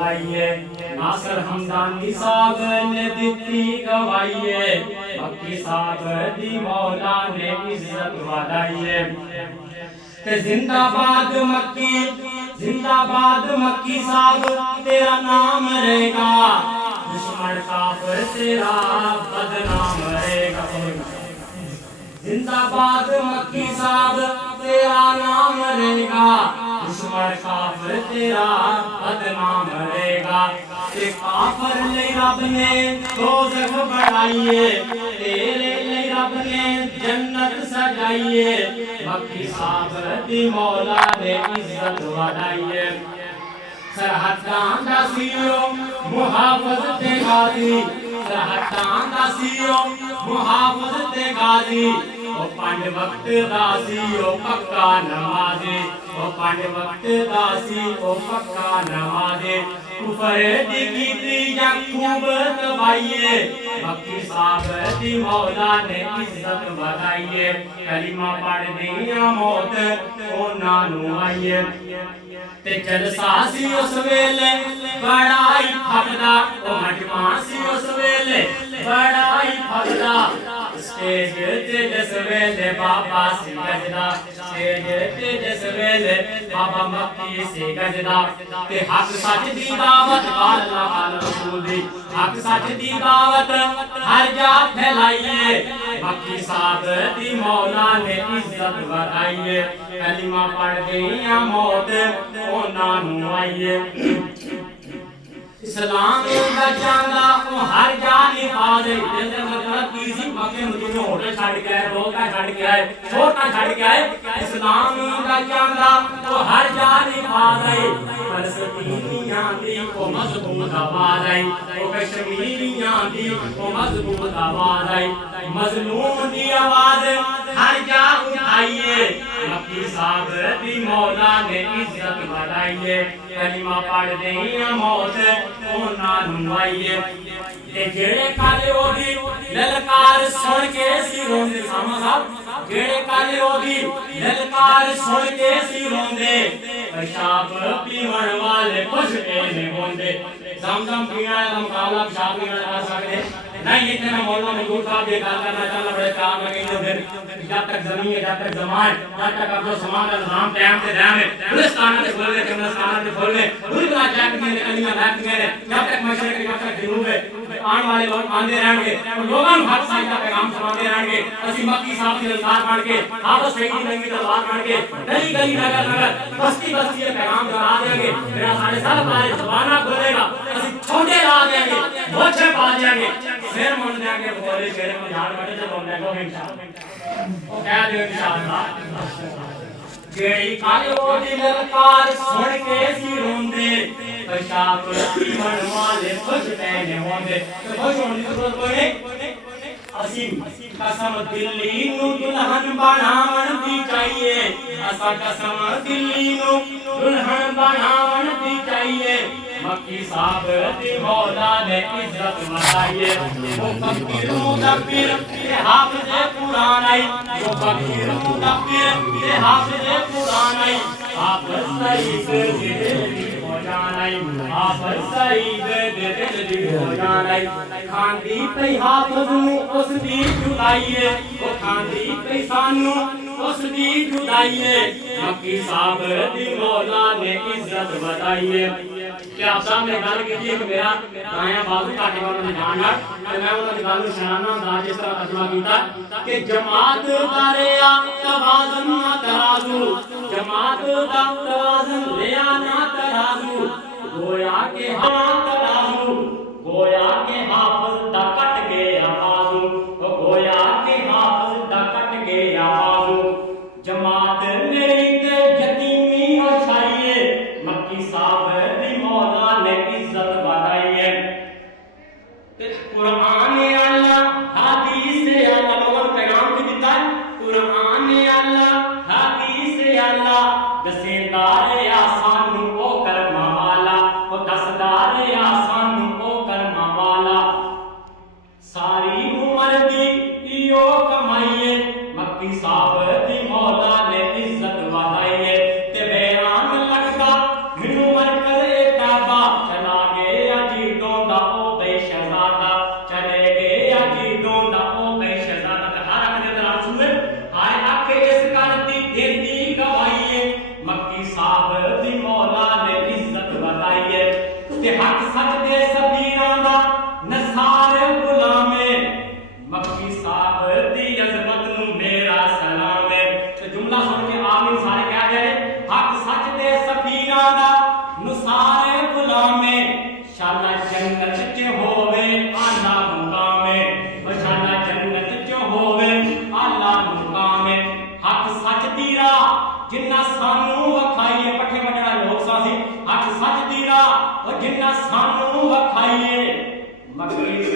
आइए नासर हमदानी साहब ने दिती गवाइए मक्की साहब दी मौला ने इज्जत वादाइए ते जिंदाबाद मक्की साहब तेरा नाम रहेगा दुश्मन काफिर तेरा बदनाम रहेगा जिंदाबाद मक्की साहब तेरा नाम रहेगा दुश्मन काफिर तेरा बदनाम रहेगा ते काफिर ले रब ने दोज़ख बढ़ाइए तेरे ले रब ने जन्नत सजाइए मक्की साहब दी मौला ने इज्जत बढ़ाइए सरहदां दा सीओ मुहाफिज ते गाजी सरहदां दा सीओ मुहाफिज ते गाजी ओ पंज वक्त दा सीओ पक्का नमाज़ी ओ पंज वक्त दा सीओ पक्का नमाज़ी कुफर दी कीती या खूब तबाइए मक्की साहब दी मौला ने इज्जत बढ़ाइए कलिमा पढ़ दिया मौत ओना नू आइए ते जलसा सी उस वेले बड़ा ही फगदा ओ मजमा सी उस वेले बड़ा ही फगदा स्टेज ते जिस वेले बाबा सी गजदा स्टेज ते जिस वेले बाबा मक्की सी गजदा ते हक सच दी दावत अल्लाह अल रसूल दी हक सच दी दावत हर जा फैलाइए मक्की साहब दी मौला ने इज्जत बढ़ाइए कलिमा पढ़ गईया मौत ओना नू आइए इस्लाम दा चांदा ओ हर जान निभाज जैसे मतलब किसी मक्के मदीने होटल छड़ के आए रोज का छड़ के आए छोटा छड़ के आए इस्लाम दा चांदा ओ हर जान निभाज फलस्तीनियां दी ओ मजबूत आवाज आई ओ कश्मीरियां दी ओ मजबूत आवाज आई मजलूम दी आवाज हर जा उठाइए मक्की साहब दी मौला ने इज्जत बढ़ाइए कलिमा पढ़ दिया मौत ओना नू आइए ते जेड़े काले ओदी ललकार सुन के सी रोंदे सामा साहब जेड़े काले ओदी ललकार सुन के सी रोंदे पेशाब पीवन वाले कुछ नहीं होंदे जमजम पीना है मुकाबला पेशाब पीना आ सकते नहीं इतना मौला मजबूर साहब ये गाल करना चाहना बड़े काम लगे फिर जब तक जमीन है जब तक जमान तब तक अब जो समान का नाम टाइम से ध्यान है हिंदुस्तान में खोल ले हिंदुस्तान में खोल ले पूरी तरह जैक में निकलियां बैठ गए जब तक मशरक जब तक जनूब है आने वाले लोग आंदे रहेंगे और लोगों को हक साईं का पैगाम सुनाते रहेंगे असि मक्की साहब की ललकार पढ़ के आपस में ही नंगी तलवार पढ़ के गली गली नगर नगर बस्ती बस्ती ये पैगाम दोहरा देंगे मेरा सारे साल हमारे ज़बाना खोलेगा असि छोटे ला देंगे मोछे पा देंगे फिर मुड़ देंगे बोले शेर को झाड़ बैठे जब बोलने को इंशाअल्लाह ओ कह दे इंशाअल्लाह जेड़ी काले ओदी ललकार सुन के सी रोंदे पेशाब पीवन वाले खुश पहने होंदे तो खुश होने की जरूरत कोई नहीं असीम कसम दिल्ली नु दुल्हन बनावन दी चाहिए असा कसम दिल्ली नु दुल्हन बनावन दी चाहिए मक्की साहब दी मौला ने इज्जत बढ़ाइए वो फकीर मुदब्बिर ये हाफिज कुरान आई वो फकीर मुदब्बिर ये हाफिज कुरान आई आप सईद दिल हो जानाई आप सईद दिल हो जानाई खांदी पे हाफिज नु उस दी जुदाइए वो खांदी पे सानू उस दी जुदाइए मक्की साहब दी मौला ने इज्जत बढ़ाइए क्या आप सामने गल कीजिए कि मेरा दायां बाजू काटे का उन्होंने ध्यान है तो मैं उन्होंने गल शराना अंदाज इस तरह तर्जुमा कीता कि जमात दारेया तवाज़ुन ना तराजू जमात दा तवाज़ुन लिया ना तराजू गोया के हाथ तराजू गोया के हाफिज दा कट गया बाजू गोया के हाफिज दा कट गया बाजू जमात मेरी ते यतीमी उछाइए मक्की साहब दी मौला ने इज्जत बढ़ाइए ते कुरान अल्लाह हदीस अल्लाह लोगों को पैगाम भी दिता है कुरान अल्लाह हदीस अल्लाह दसेदार आसान ओ करम वाला ओ दसदार पीरां दा नुसारे गुलामे शाला जन्नत च होवे आला मुकामे शाला जन्नत च होवे आला मुकामे हक सच दी राह जिन्ना सानू वखाईए पट्ठे वजड़ा लोग सासी हक सच दी राह जिन्ना सानू वखाईए मगर